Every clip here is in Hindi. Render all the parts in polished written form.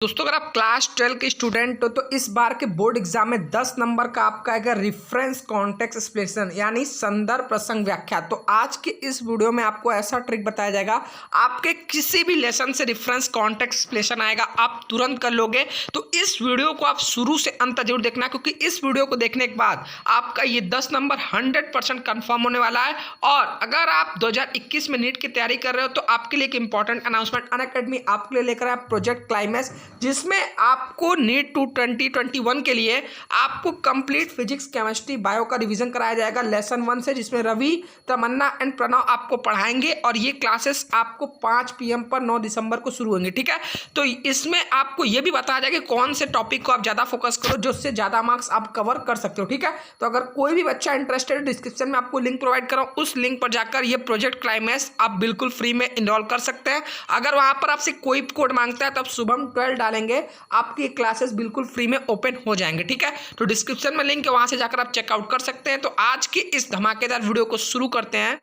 दोस्तों अगर आप क्लास 12 के स्टूडेंट हो तो इस बार के बोर्ड एग्जाम में 10 नंबर का आपका आएगा रेफरेंस कॉन्टेक्स्ट एक्सप्लेनेशन यानी संदर्भ प्रसंग व्याख्या। तो आज के इस वीडियो में आपको ऐसा ट्रिक बताया जाएगा, आपके किसी भी लेसन से रेफरेंस कॉन्टेक्स्ट एक्सप्लेनेशन आएगा आप तुरंत कर लोगे। तो इस वीडियो को आप शुरू से अंत तक जरूर देखना, क्योंकि इस वीडियो को देखने के बाद आपका ये 10 नंबर 100% कन्फर्म होने वाला है। और अगर आप 2021 में नीट की तैयारी कर रहे हो तो आपके लिए एक इंपॉर्टेंट अनाउंसमेंट अनअकैडमी आपके लिए लेकर आया प्रोजेक्ट क्लाइमेक्स, जिसमें आपको नीट 2021 के लिए आपको कंप्लीट फिजिक्स केमिस्ट्री बायो का रिवीजन कराया जाएगा लेसन 1 से, जिसमें रवि, तमन्ना एंड प्रणव आपको पढ़ाएंगे। और ये क्लासेस आपको 5 PM पर 9 दिसंबर को शुरू होंगे, ठीक है। तो इसमें आपको ये भी बताया जाएगा कि कौन से टॉपिक को आप ज़्यादा फोकस करो जो उससे ज़्यादा मार्क्स आप कवर कर सकते हो, ठीक है। तो अगर कोई भी बच्चा इंटरेस्टेड है, डिस्क्रिप्शन में आपको लिंक प्रोवाइड कर रहा हूँ, उस लिंक पर जाकर ये प्रोजेक्ट क्लाइमेक्स आप बिल्कुल फ्री में इनरोल कर सकते हैं। अगर वहाँ पर आपसे कोई कोड मांगता है तो आप शुभम 12 डालेंगे, आपकी क्लासेस बिल्कुल फ्री में ओपन हो जाएंगे, ठीक है। तो डिस्क्रिप्शन में लिंक है, वहां से जाकर आप चेकआउट कर सकते हैं। तो आज की इस धमाकेदार वीडियो को शुरू करते हैं।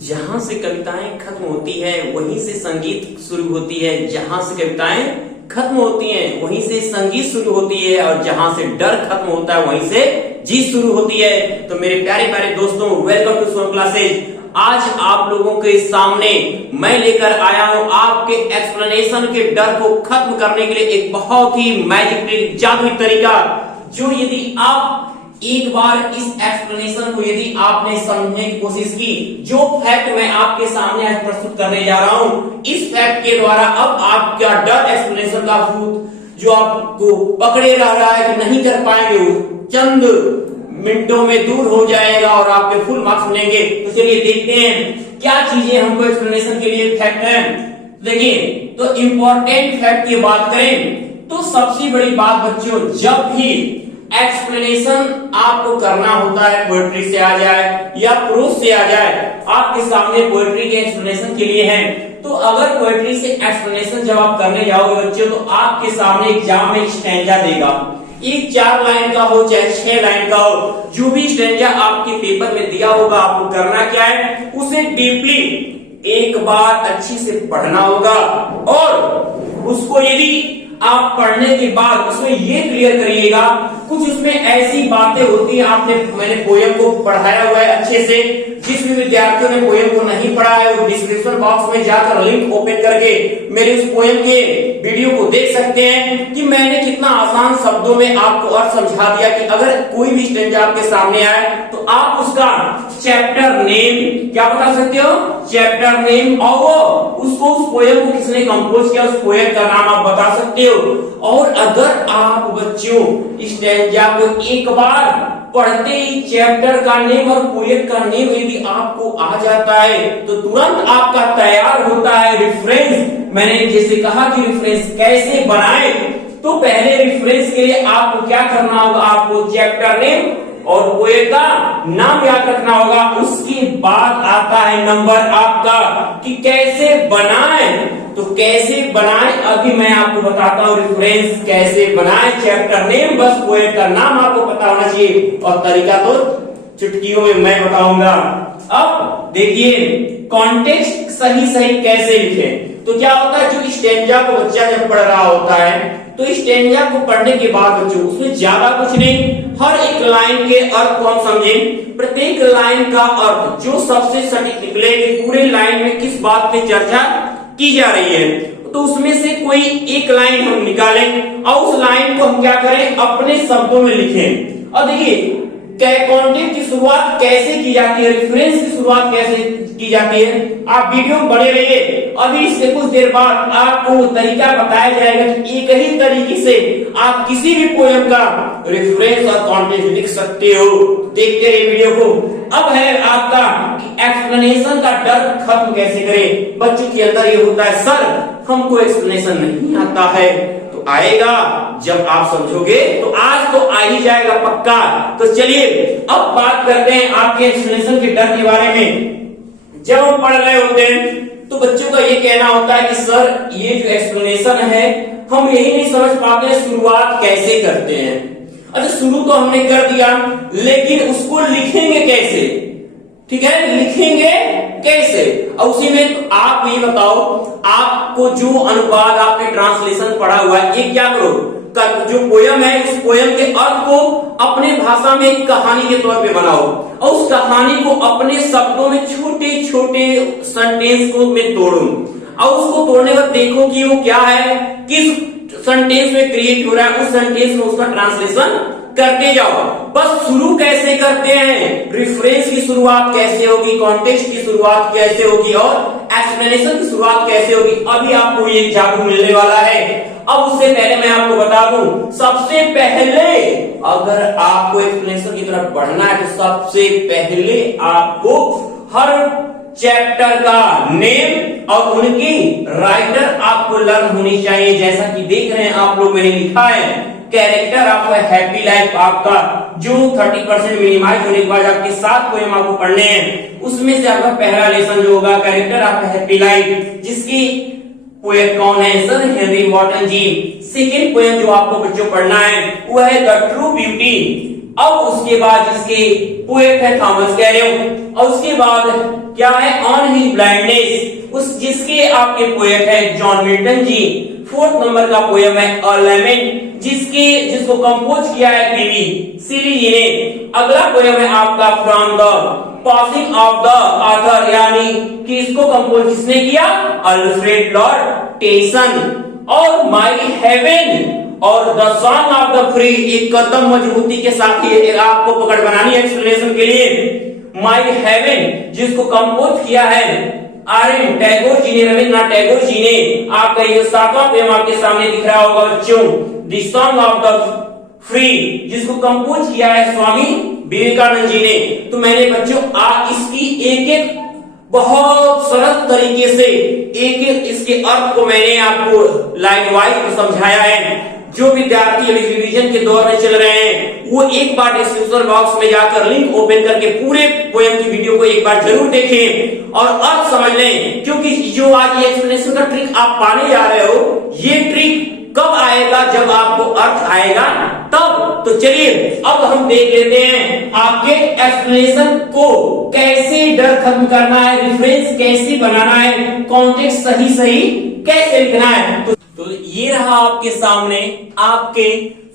जहां से कविताएं खत्म होती है वहीं से संगीत शुरू होती है, जहां से कविताएं खत्म होती हैं वहीं से संगीत शुरू होती है, और जहां से डर खत्म होता है वहीं से जीत शुरू होती है। तो मेरे प्यारे प्यारे दोस्तों, वेलकम टू सोम क्लासेज। आज आप लोगों के सामने मैं लेकर आया हूं आपके एक्सप्लेनेशन के डर को खत्म करने के लिए एक बहुत ही मैजिक ट्रिक, जादुई तरीका, जो यदि आप एक बार इस एक्सप्लेनेशन को यदि आपने समझने की कोशिश की, जो फैक्ट मैं आपके सामने आज प्रस्तुत करने जा रहा हूं, इस फैक्ट के द्वारा अब आपका डर एक्सप्लेनेशन का भूत जो आपको पकड़े रह रहा है कि नहीं कर पाएंगे, वो चंद मिनटों में दूर हो जाएगा और आपके फुल मार्क्स मिलेंगे। तो चलिए देखते हैं क्या चीजें हमको एक्सप्लेनेशन के लिए फैक्ट है। देखिए, तो इंपॉर्टेंट फैक्ट की बात करें तो सबसे बड़ी बात बच्चों, जब भी एक्सप्लेनेशन आपको करना होता है, पोएट्री से आ जाए या प्रोज से आ जाए, आपके सामने पोएट्री के एक्सप्लेनेशन के लिए है, तो अगर पोएट्री से एक्सप्लेनेशन जब आप करने जाओगे बच्चों, तो आपके सामने एग्जाम में स्टैंजा देगा, एक 4 लाइन का हो चाहे 6 लाइन का हो, जो भी स्टैंजा आपके पेपर में दिया होगा, आपको करना क्या है, उसे डीपली एक बार अच्छी से पढ़ना होगा। और उसको यदि आप पढ़ने के बाद उसमें ये क्लियर करिएगा, कुछ उसमें ऐसी बातें होती हैं, मैंने पोयम को पढ़ाया हुआ है अच्छे से, जिस भी विद्यार्थियों ने पोयम को नहीं पढ़ा है वो डिस्क्रिप्शन बॉक्स में जाकर लिंक ओपन करके मेरे उस पोयम के वीडियो को देख सकते हैं कि मैंने कितना आसान शब्दों में आपको अर्थ समझा दिया कि अगर कोई भी स्टैंजा आपके सामने आए तो आप उसका चैप्टर नेम क्या बता सकते हो, चैप्टर नेम, और वो उसको उस पोयम को किसने कंपोज किया, उस पोयम का नाम आप बता सकते हो। और अगर आप बच्चों स्टैंजा को एक बार पढ़ते ही चैप्टर का नेम और पोएट का नेम यदि आपको आ जाता है तो तुरंत आपका तैयार होता है रेफरेंस। मैंने जैसे कहा कि रेफरेंस कैसे बनाए, तो पहले रेफरेंस के लिए आपको क्या करना होगा, आपको चैप्टर नेम और पोएट का नाम याद रखना होगा। उसके बाद आता है नंबर आपका कि कैसे बनाए। तो कैसे बनाए अभी मैं आपको बताता हूँ, रेफरेंस कैसे बनाए, चैप्टर नेम, बस पोएट का नाम आपको पता होना चाहिए, और तरीका तो चुटकियों में मैं बताऊंगा। अब देखिए कॉन्टेक्स्ट सही सही कैसे लिखे। तो क्या होता है, जो स्टैंजा को बच्चा जब पढ़ रहा होता है तो स्टैंजा को पढ़ने के बाद बच्चों उसमें ज्यादा कुछ नहीं, हर एक लाइन के अर्थ को हम समझे, प्रत्येक लाइन का अर्थ जो सबसे सटीक निकले कि पूरे लाइन में किस बात पे चर्चा की जा रही है, तो उसमें से कोई एक लाइन हम निकालें और उस लाइन को हम क्या करें, अपने शब्दों में लिखें। और देखिए कॉन्टेक्स्ट की शुरुआत कैसे की जाती है, रेफरेंस की शुरुआत कैसे की जाती है, आप वीडियो में बने रहिए। अभी इससे कुछ देर बाद आपको तरीका बताया जाएगा कि एक ही तरीके से आप किसी भी पोएम का रेफरेंस और कॉन्टेक्स्ट लिख सकते हो। देखते रहिए वीडियो को। अब है आपका कि एक्सप्लेनेशन का डर खत्म कैसे करें। बच्चों के अंदर ये होता है, सर हमको एक्सप्लेनेशन नहीं आता है, तो आएगा जब आप समझोगे, तो आज तो आ ही जाएगा पक्का। तो चलिए अब बात करते हैं आपके एक्सप्लेनेशन के डर के बारे में। जब हम पढ़ रहे होते हैं तो बच्चों का ये कहना होता है कि सर ये जो एक्सप्लेनेशन है हम यही नहीं समझ पाते शुरुआत कैसे करते हैं। अच्छा शुरू तो हमने कर दिया, लेकिन उसको लिखेंगे कैसे, ठीक है, लिखेंगे कैसे? और उसी में तो आप ये बताओ, आपको जो अनुवाद आपने ट्रांसलेशन पढ़ा हुआ है, ये क्या करो, जो पोयम है उस पोयम के अर्थ को अपने भाषा में एक कहानी के तौर पे बनाओ और उस कहानी को अपने शब्दों में छोटे छोटे सेंटेंस को में तोड़ो और उसको तोड़ने पर देखो कि वो क्या है, किस सेंटेंस में क्रिएट हो रहा है, उस सेंटेंस में उसका ट्रांसलेशन करते जाओ। बस शुरू कैसे करते हैं, रेफरेंस की शुरुआत कैसे होगी, कॉन्टेक्स्ट की शुरुआत कैसे होगी और एक्सप्लेनेशन की शुरुआत कैसे होगी, अभी आपको ये जादू मिलने वाला है। अब उससे पहले मैं आपको बता दूं, सबसे पहले अगर आपको एक्सप्लेनेशन की तरफ बढ़ना है तो सबसे पहले आपको हर चैप्टर का नेम और उनकी राइटर आपको लर्न होनी चाहिए। जैसा कि देख रहे हैं आप लोग, मैंने लिखा है कैरेक्टर ऑफ हैप्पी लाइफ, आपका जो 30% मिनिमाइज होने के बाद आपके 7 पोएम आपको पढ़ने हैं, उसमें से आपका पहला लेसन जो होगा कैरेक्टर ऑफ हैप्पी लाइफ, जिसकी पोएट कौन है, सर हेनरी वॉटन जी। सेकेंड पोएम जो आपको बच्चों पढ़ना है वो है द ट्रू ब्यूटी। अब उसके बाद जिसके पोएट है थॉमस कैरियो और उसके बाद क्या है ऑन हिज ब्लाइंडनेस, उस जिसके आपके पोएट है जॉन मिल्टन जी। फोर्थ नंबर का पोएम है अ लेमेंट, जिसको कंपोज किया है पीवी सीली जी ने। अगला पोएम है आपका from the passing of the author, यानी कि इसको कंपोज किसने किया, अल्फ्रेड लॉर्ड टेसन। और माई हेवन और the song of the free, एक कदम मजबूती के साथ ही आपको पकड़ बनानी है एक्सप्लेनेशन के लिए। माई हेवन जिसको कंपोज किया है आर.एन. टैगोर जी ने, रविन्द्रनाथ टैगोर जी ने। आपका ये 7वां पोएम आपके सामने दिख रहा होगा बच्चों, the song of the free, जिसको कंपोज किया है स्वामी विवेकानंद जी ने। तो मैंने बच्चों इसकी एक एक बहुत सरल तरीके से एक एक इसके अर्थ को मैंने आपको लाइन वाइज समझाया है। जो विद्यार्थी अभी रिवीजन के दौर में चल रहे हैं वो एक बार डिस्क्रिप्शन बॉक्स में जाकर लिंक ओपन करके पूरे पोएम की वीडियो को एक बार जरूर देखें और अर्थ समझ लें, क्योंकि जो आज ये एक्सप्लेनेशन का ट्रिक आप पाने जा रहे हो, ये ट्रिक कब आएगा, जब आपको अर्थ आएगा तब। तो चलिए अब हम देख लेते हैं आपके एक्सप्लेनेशन को कैसे डर खत्म करना है, रेफरेंस कैसे बनाना है, कॉन्टेक्स्ट सही सही कैसे लिखना है। तो ये रहा आपके सामने आपके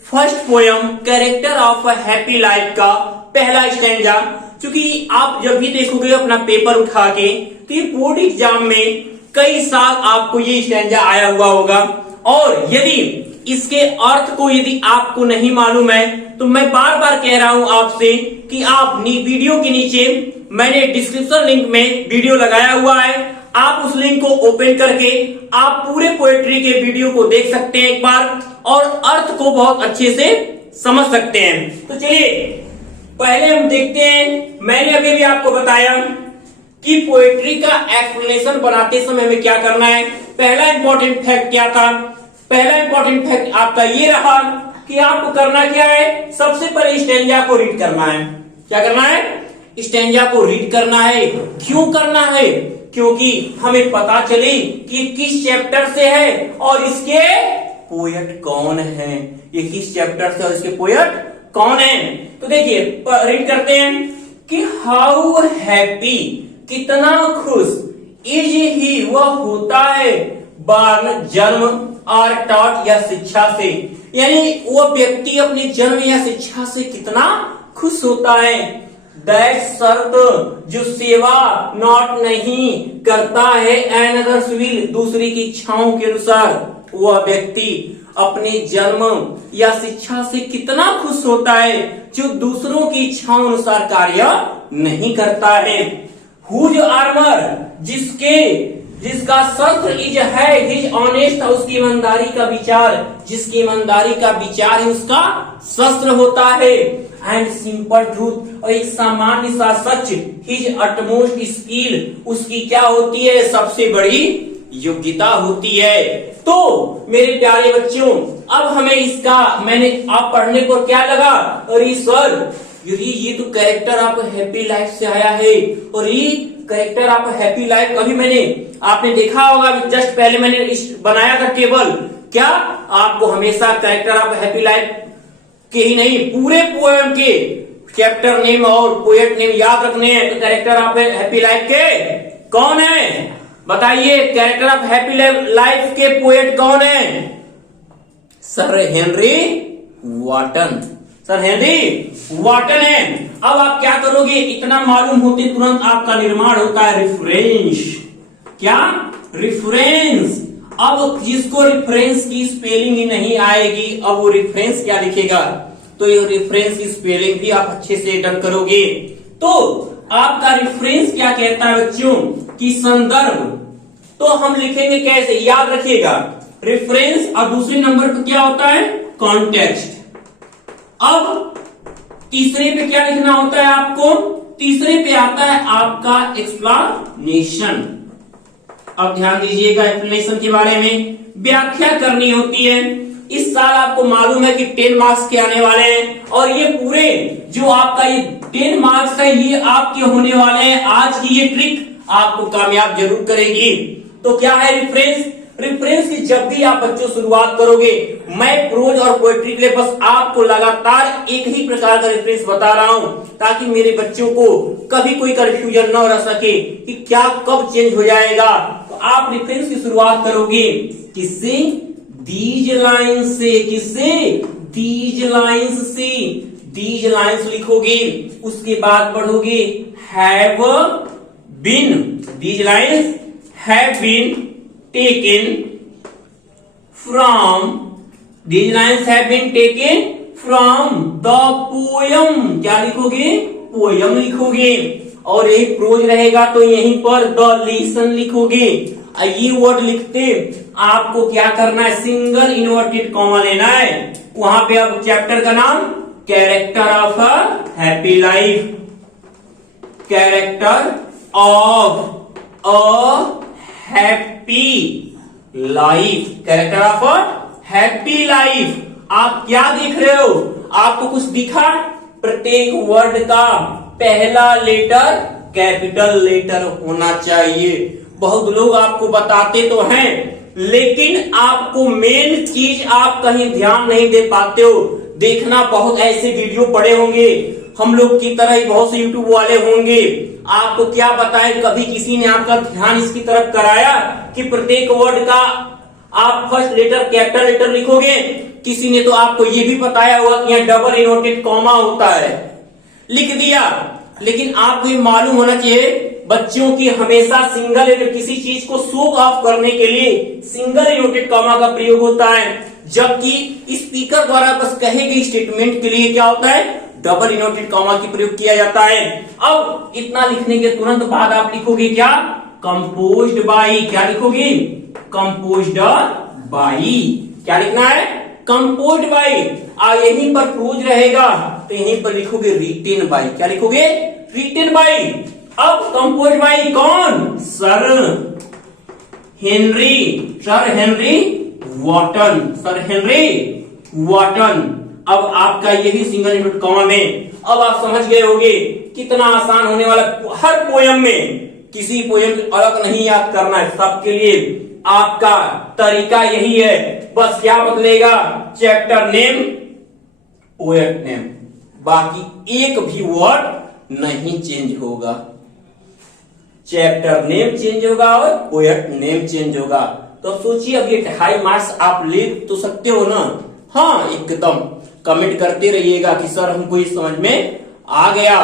first poem character of a happy life का पहला स्टैंजा। क्योंकि आप जब भी देखोगे अपना पेपर उठा के तो ये बोर्ड एग्जाम में कई साल आपको ये स्टैंजा आया हुआ होगा, और यदि इसके अर्थ को यदि आपको नहीं मालूम है तो मैं बार बार कह रहा हूं आपसे कि आप वीडियो के नीचे मैंने डिस्क्रिप्शन लिंक में वीडियो लगाया हुआ है, आप उस लिंक को ओपन करके आप पूरे पोएट्री के वीडियो को देख सकते हैं एक बार और अर्थ को बहुत अच्छे से समझ सकते हैं। तो चलिए पहले हम देखते हैं, मैंने अभी भी आपको बताया कि पोएट्री का एक्सप्लेनेशन बनाते समय हमें क्या करना है। पहला इंपॉर्टेंट फैक्ट क्या था, पहला इंपॉर्टेंट फैक्ट आपका ये रहा कि आपको करना क्या है, सबसे पहले स्टैंजा को रीड करना है। क्या करना है, स्टैंजा को रीड करना है। क्यों करना है, क्योंकि हमें पता चले कि किस चैप्टर से है और इसके पोएट कौन है, ये किस चैप्टर से और इसके पोएट कौन है। तो देखिए रीड करते हैं कि हाउ हैप्पी, कितना खुश, इज ही, वह होता है, बार्न जन्म और टॉट या शिक्षा से, यानी वह व्यक्ति अपने जन्म या शिक्षा से कितना खुश होता है। दैट शर्त जो सेवा नॉट नहीं करता है एनदर्स विल, दूसरी की इच्छाओं के अनुसार, वह व्यक्ति अपने जन्म या शिक्षा से कितना खुश होता है जो दूसरों की इच्छाओं अनुसार कार्य नहीं करता है। हुज आर्मर, जिसका शस्त्र इज है, हिज ऑनेस्ट, उसकी ईमानदारी का विचार, जिसकी ईमानदारी का विचार है उसका शस्त्र होता है। एंड सिंपल ट्रूथ, और एक सामान्य सा सच, हिज अटमोस्ट स्किल, उसकी क्या होती है, सबसे बड़ी योग्यता होती है। तो मेरे प्यारे बच्चों अब हमें इसका मैंने आप पढ़ने को क्या लगा, अरे सर ये तो कैरेक्टर ऑफ हैप्पी लाइफ से आया है, और ये कैरेक्टर ऑफ हैप्पी लाइफ कभी मैंने आपने देखा होगा, जस्ट पहले मैंने बनाया था टेबल। क्या आपको हमेशा कैरेक्टर ऑफ हैप्पी लाइफ के ही नहीं पूरे पोएम के चैप्टर नेम और पोएट नेम याद रखने हैं। तो कैरेक्टर ऑफ हैप्पी लाइफ के कौन है बताइए? कैरेक्टर ऑफ हैप्पी लाइफ के पोएट कौन है? Sir Henry Wotton. Sir Henry Wotton है। अब आप क्या करोगे? इतना मालूम होते तुरंत आपका निर्माण होता है रेफरेंस। क्या? रेफरेंस। अब जिसको रेफरेंस की स्पेलिंग ही नहीं आएगी, अब वो रेफरेंस क्या लिखेगा? तो ये रेफरेंस की स्पेलिंग भी आप अच्छे से डन करोगे। तो आपका रेफरेंस क्या कहता है बच्चों? कि संदर्भ। तो हम लिखेंगे कैसे? याद रखिएगा, रेफरेंस और दूसरे नंबर पर क्या होता है? कॉन्टेक्स्ट। अब तीसरे पे क्या लिखना होता है आपको? तीसरे पे आता है आपका एक्सप्लेनेशन। अब ध्यान दीजिएगा, एक्सप्लेनेशन के बारे में व्याख्या करनी होती है। इस साल आपको मालूम है कि 10 मार्क्स के आने वाले हैं और ये पूरे जो आपका ये 10 मार्क्स है ये आपके होने वाले हैं। आज की ये ट्रिक आपको कामयाब जरूर करेगी। तो क्या है रेफरेंस? रेफरेंस की जब भी आप बच्चों शुरुआत करोगे, मैं प्रोज और पोएट्री के लिए बस आपको लगातार एक ही प्रकार का रेफरेंस बता रहा हूं ताकि मेरे बच्चों को कभी कोई कंफ्यूजन न रह सके कि क्या कब चेंज हो जाएगा। तो आप रेफरेंस की शुरुआत करोगे किससे? दीज लाइन्स से। किससे? दीज लाइन्स से। दीज लाइन्स लिखोगे, उसके बाद पढ़ोगे have been. These lines have been taken from, these lines have been taken from the poem। क्या लिखोगे? पोयम लिखोगे। और यही प्रोज रहेगा तो यहीं पर द लेसन लिखोगे। ये वर्ड लिखते आपको क्या करना है? सिंगल इन्वर्टेड कॉमा लेना है। वहां पे अब चैप्टर का नाम character of a happy life. Character of a happy life. Character of happy life. आप क्या देख रहे हो? आपको कुछ दिखा? प्रत्येक वर्ड का पहला लेटर कैपिटल लेटर होना चाहिए। बहुत लोग आपको बताते तो हैं लेकिन आपको मेन चीज आप कहीं ध्यान नहीं दे पाते हो। देखना, बहुत ऐसे वीडियो पड़े होंगे, हम लोग की तरह ही बहुत से यूट्यूब वाले होंगे। आपको क्या बताए, कभी किसी ने आपका ध्यान इसकी तरफ कराया कि प्रत्येक वर्ड का आप फर्स्ट लेटर कैपिटल लेटर लिखोगे? किसी ने तो आपको यह भी बताया होगा कि यहाँ डबल इन्वर्टेड कॉमा होता है, लिख दिया। लेकिन आपको ये मालूम होना चाहिए बच्चों की हमेशा सिंगल, किसी चीज को शो ऑफ करने के लिए सिंगल इन्वर्टेड कॉमा का प्रयोग होता है, जबकि स्पीकर द्वारा बस कहे गए स्टेटमेंट के लिए क्या होता है? डबल इन्वर्टेड कॉमा की प्रयोग किया जाता है। अब इतना लिखने के तुरंत बाद आप लिखोगे क्या? Composed by. क्या लिखोगे? Composed by. क्या लिखना है? Composed by. यहीं पर प्रोज रहेगा तो यहीं पर लिखोगे रिटेन बाई। क्या लिखोगे? Written by. अब कंपोज्ड बाई कौन? Sir Henry. Sir Henry Wotton. Sir Henry Wotton. अब आपका ये भी सिंगल इन्वर्टेड कॉमा में। अब आप समझ गए होंगे कितना आसान होने वाला। हर पोयम में किसी पोयम को अलग नहीं याद करना है, सबके लिए आपका तरीका यही है। बस क्या बदलेगा? चैप्टर नेम, पोएट नेम, बाकी एक भी वर्ड नहीं चेंज होगा। चैप्टर नेम चेंज होगा और पोएट नेम चेंज होगा। तो सोचिए, अब ये 2.5 मार्क्स आप ले तो सकते हो ना? हाँ, एकदम। कमेंट करते रहिएगा कि सर हमको ये समझ में आ गया।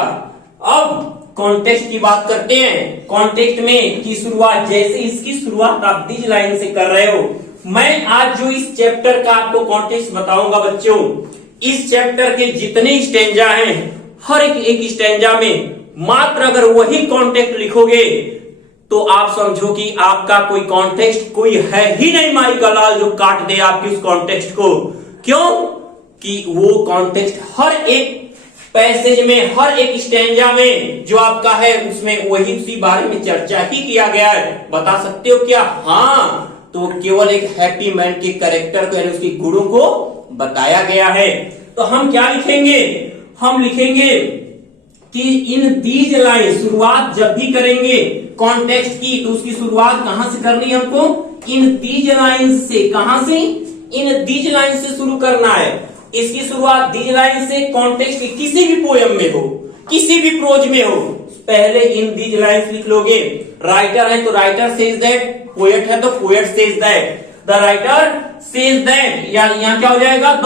अब कॉन्टेक्स्ट की बात करते हैं। कॉन्टेक्स्ट में की शुरुआत, जैसे इसकी शुरुआत आप दीज लाइन से कर रहे हो, मैं आज जो इस चैप्टर का आपको कॉन्टेक्स्ट बताऊंगा बच्चों, इस चैप्टर के जितने स्टेंजा हैं, हर एक स्टेंजा में मात्र अगर वही कॉन्टेक्स्ट लिखोगे तो आप समझो कि आपका कोई कॉन्टेक्स्ट कोई है ही नहीं माई का लाल जो काट दे आपके उस कॉन्टेक्स्ट को। क्यों? कि वो कॉन्टेक्स्ट हर एक पैसेज में, हर एक स्टेंजा में जो आपका है उसमें वही उसी बारे में चर्चा ही किया गया है। बता सकते हो क्या? हाँ, तो केवल एक हैप्पी मैन के कैरेक्टर को यानी उसके गुणों को बताया गया है। तो हम क्या लिखेंगे? हम लिखेंगे कि इन दीज लाइन, शुरुआत जब भी करेंगे कॉन्टेक्स्ट की तो उसकी शुरुआत कहां से करनी है हमको? इन दीज लाइन से। कहां से? इन दीज लाइन से शुरू करना है। इसकी शुरुआत दीज लाइन से कॉन्टेक्स्ट के किसी भी पोयम में हो, किसी भी प्रोज में हो, पहले इन दीज लाइन्स लिख लोगे। राइटर है तो राइटर सेज दैट, पोएट है तो poet says that, the writer says that, या यहाँ क्या हो जाएगा, the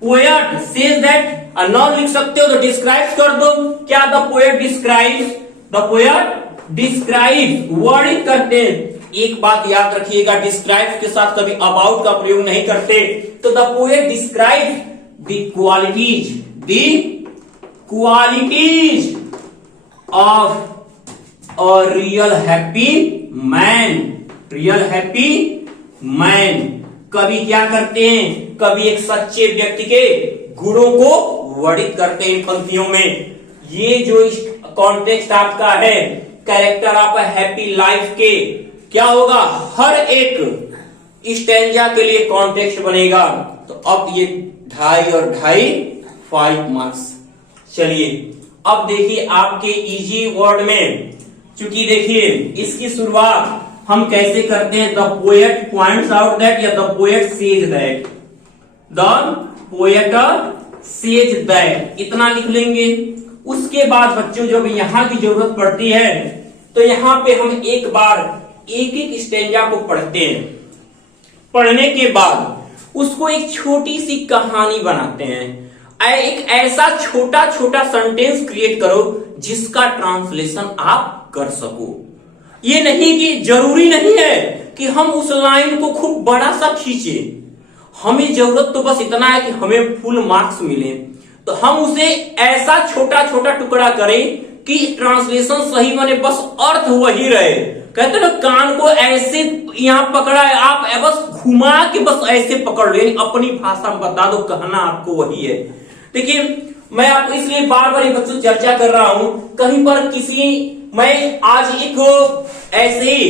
poet says that. Noun लिख सकते हो तो डिस्क्राइब्स कर दो, क्या the poet describes, the poet describes, वर्णित करते हैं। एक बात याद रखिएगा, डिस्क्राइब्स के साथ कभी अबाउट का प्रयोग नहीं करते। तो the poet describes the qualities of a real happy man. कभी क्या करते हैं, कभी एक सच्चे व्यक्ति के गुणों को वर्णित करते हैं इन पंक्तियों में। ये जो कॉन्टेक्स्ट आपका है character of a happy life के, क्या होगा, हर एक स्टैंजा के लिए कॉन्टेक्स्ट बनेगा। तो अब ये 2.5 और 2.5 5 मार्क्स। चलिए अब देखिए आपके इजी वर्ड में, चूंकि देखिए इसकी शुरुआत हम कैसे करते हैं, the poet points out that या the poet says that, the poet says that, इतना लिख लेंगे। उसके बाद बच्चों जब यहां की जरूरत पड़ती है तो यहां पे हम एक बार एक एक स्टेंजा को पढ़ते हैं। पढ़ने के बाद उसको एक छोटी सी कहानी बनाते हैं। एक ऐसा छोटा छोटा सेंटेंस क्रिएट करो जिसका ट्रांसलेशन आप कर सको। ये नहीं कि जरूरी नहीं है कि हम उस लाइन को खूब बड़ा सा खींचे, हमें जरूरत तो बस इतना है कि हमें फुल मार्क्स मिले। तो हम उसे ऐसा छोटा छोटा टुकड़ा करें कि ट्रांसलेशन सही बने, बस अर्थ वही रहे। कहते ना कान को ऐसे यहां पकड़ा है, आप बस घुमा के बस ऐसे पकड़ ले, अपनी भाषा में बता दो, कहना आपको वही है। देखिए मैं आपको इसलिए बार बार बच्चों चर्चा कर रहा हूं, कहीं पर मैं आज एक ऐसे ही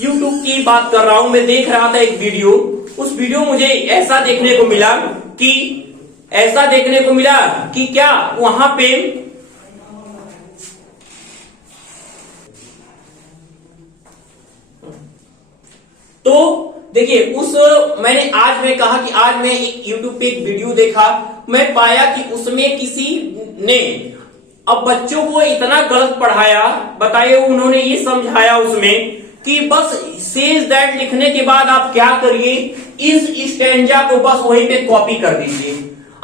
YouTube की बात कर रहा हूं, मैं देख रहा था एक वीडियो, उस वीडियो मुझे ऐसा देखने को मिला कि क्या वहां पे तो देखिए मैं कहा कि आज मैं एक YouTube पे एक वीडियो देखा, मैं पाया कि उसमें किसी ने अब बच्चों को इतना गलत पढ़ाया, बताइए उन्होंने ये समझाया उसमें कि बस सेज दैट लिखने के बाद आप क्या करिए, इस स्टैंजा को बस वहीं पे कॉपी कर दीजिए।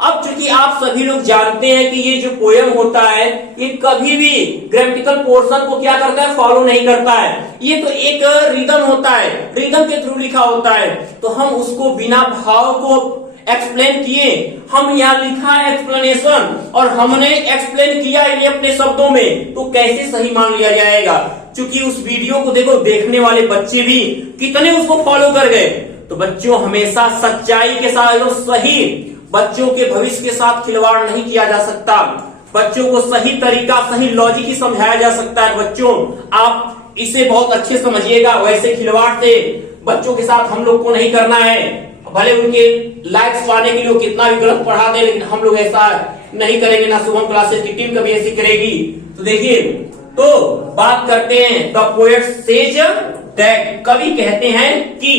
अब चूंकि आप सभी लोग जानते हैं कि ये जो पोयम होता है ये कभी भी ग्रामेटिकल पोर्शन को क्या करता है, फॉलो नहीं करता है। ये तो एक रिदम होता है, रिदम के थ्रू लिखा होता है। तो हम उसको बिना भाव को एक्सप्लेन किए, हम यहाँ लिखा है एक्सप्लेनेशन और हमने एक्सप्लेन किया ये अपने शब्दों में, तो कैसे सही मान लिया जाएगा। चूंकि उस वीडियो को देखो देखने वाले बच्चे भी कितने उसको फॉलो कर गए। तो बच्चों हमेशा सच्चाई के साथ सही, बच्चों के भविष्य के साथ खिलवाड़ नहीं किया जा सकता। बच्चों को सही तरीका, सही लॉजिक ही समझाया जा सकता है। बच्चों आप इसे बहुत अच्छे समझिएगा, वैसे खिलवाड़ से बच्चों के साथ हम लोग को नहीं करना है। भले उनके लाइक्स पाने के लिए कितना भी गलत पढ़ा दे, लेकिन हम लोग ऐसा नहीं करेंगे, ना शुभम क्लासेस की टीम कभी ऐसी करेगी। तो देखिए तो बात करते हैं द पोएट सेज दैट, कवि कहते हैं कि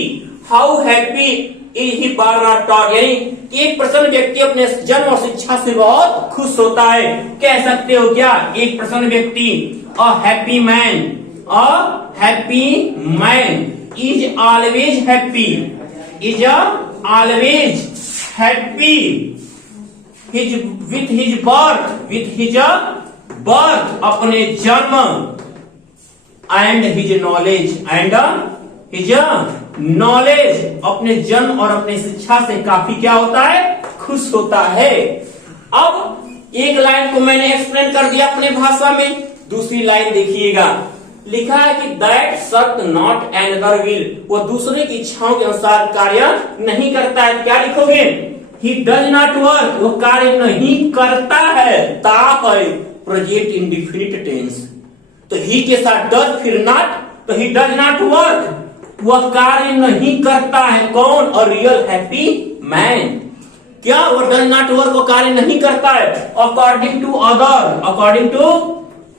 how happy is he bar not taught, यानी एक प्रसन्न व्यक्ति अपने जन्म और शिक्षा से बहुत खुश होता है। कह सकते हो क्या, एक प्रसन्न व्यक्ति, a happy man is always happy, is always happy with his birth, अपने जन्म, एंड हिज नॉलेज, अपने जन्म और अपने शिक्षा से काफी क्या होता है, खुश होता है। अब एक लाइन को मैंने एक्सप्लेन कर दिया अपने भाषा में, दूसरी लाइन देखिएगा, लिखा है कि दैट सत नॉट एनदर विल, वो दूसरे की इच्छाओं के अनुसार कार्य नहीं करता है। क्या लिखोगे, ही डज नॉट वर्क, वो कार्य नहीं करता है, ताप है प्रेजेंट इंडेफिनिट टेंस। तो ही के साथ डज फिर नॉट, तो ही डज नॉट वर्क, वह कार्य नहीं करता है। कौन, और रियल हैप्पी मैन, क्या वो डज नॉट वर्क, वो कार्य नहीं करता है। अकॉर्डिंग टू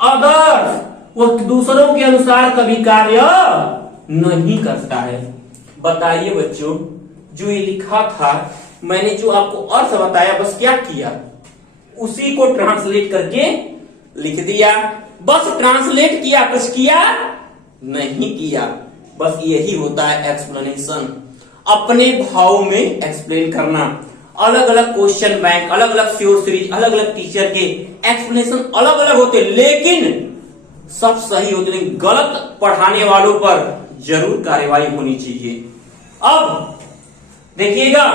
अदर्स, वो दूसरों के अनुसार कभी कार्य नहीं करता है। बताइए बच्चों, जो ये लिखा था मैंने जो आपको अर्थ बताया बस क्या किया, उसी को ट्रांसलेट करके लिख दिया। बस ट्रांसलेट किया, कुछ किया नहीं किया। बस यही होता है एक्सप्लेनेशन, अपने भाव में एक्सप्लेन करना। अलग अलग क्वेश्चन बैंक, अलग अलग श्योर सीरीज, अलग अलग टीचर के एक्सप्लेनेशन अलग अलग होते, लेकिन सब सही होते नहीं। गलत पढ़ाने वालों पर जरूर कार्रवाई होनी चाहिए। अब देखिएगा,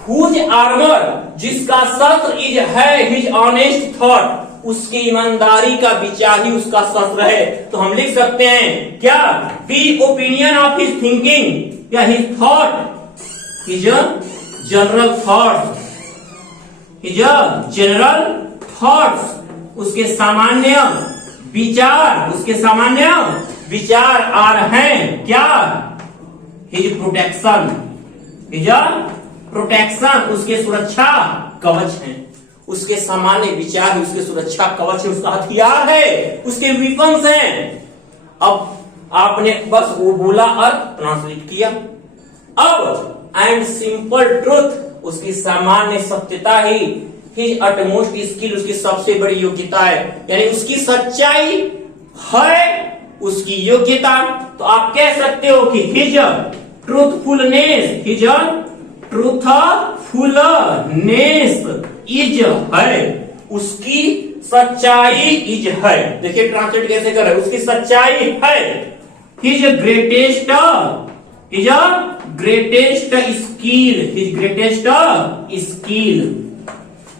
हुज आर्मर, जिसका शस्त्र इज है हिज ऑनेस्ट थॉट, उसकी ईमानदारी का विचार ही उसका शस्त्र है। तो हम लिख सकते हैं क्या, the opinion of his thinking या his thought, his general thoughts, his general thoughts, उसके सामान्य विचार, उसके सामान्य विचार आर हैं क्या, हिज प्रोटेक्शन, हिज प्रोटेक्शन, उसके सुरक्षा कवच है। उसके सामान्य विचार, उसके सुरक्षा कवच है, उसका हथियार है, उसके विपन्स हैं। अब आपने बस वो बोला अर्थ ट्रांसलेट किया। अब एंड सिंपल ट्रूथ, उसकी सामान्य सत्यता ही हिज अटमोस्ट स्किल, उसकी सबसे बड़ी योग्यता है, यानी उसकी सच्चाई है उसकी योग्यता। तो आप कह सकते हो कि his truthfulness, his truthfulness is है, उसकी सच्चाई इज है। देखिए ट्रांसलेट कैसे कर रहे हैं, उसकी सच्चाई है। His greatest, his greatest skill, his greatest skill,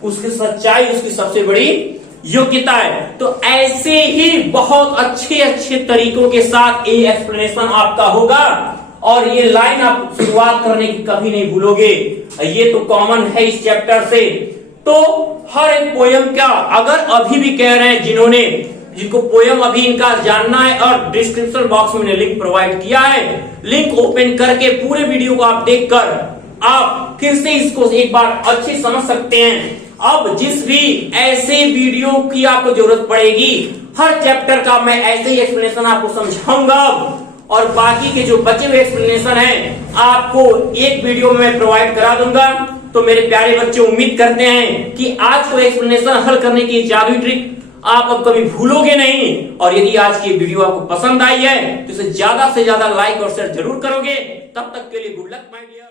उसकी सच्चाई उसकी सबसे बड़ी योग्यता है। तो ऐसे ही बहुत अच्छे अच्छे तरीकों के साथ ये एक्सप्लेनेशन आपका होगा, और ये लाइन आप शुरुआत करने की कभी नहीं भूलोगे। ये तो कॉमन है इस चैप्टर से। तो हर एक पोयम का, अगर अभी भी कह रहे हैं जिनको पोयम अभी इनका जानना है, और डिस्क्रिप्शन बॉक्स में लिंक प्रोवाइड किया है, लिंक ओपन करके पूरे वीडियो को आप देखकर आप फिर से इसको एक बार अच्छे समझ सकते हैं। अब जिस भी ऐसे वीडियो की आपको जरूरत पड़ेगी, हर चैप्टर का मैं ऐसे ही एक्सप्लेनेशन आपको समझाऊंगा, और बाकी के जो बचे हुए एक्सप्लेनेशन हैं आपको एक वीडियो में मैं प्रोवाइड करा दूंगा। तो मेरे प्यारे बच्चे, उम्मीद करते हैं कि आज को एक्सप्लेनेशन हल करने की जादुई ट्रिक आप अब कभी भूलोगे नहीं। और यदि आज की वीडियो आपको पसंद आई है तो इसे ज्यादा से ज्यादा लाइक और शेयर जरूर करोगे। तब तक के लिए गुड लक माय डियर।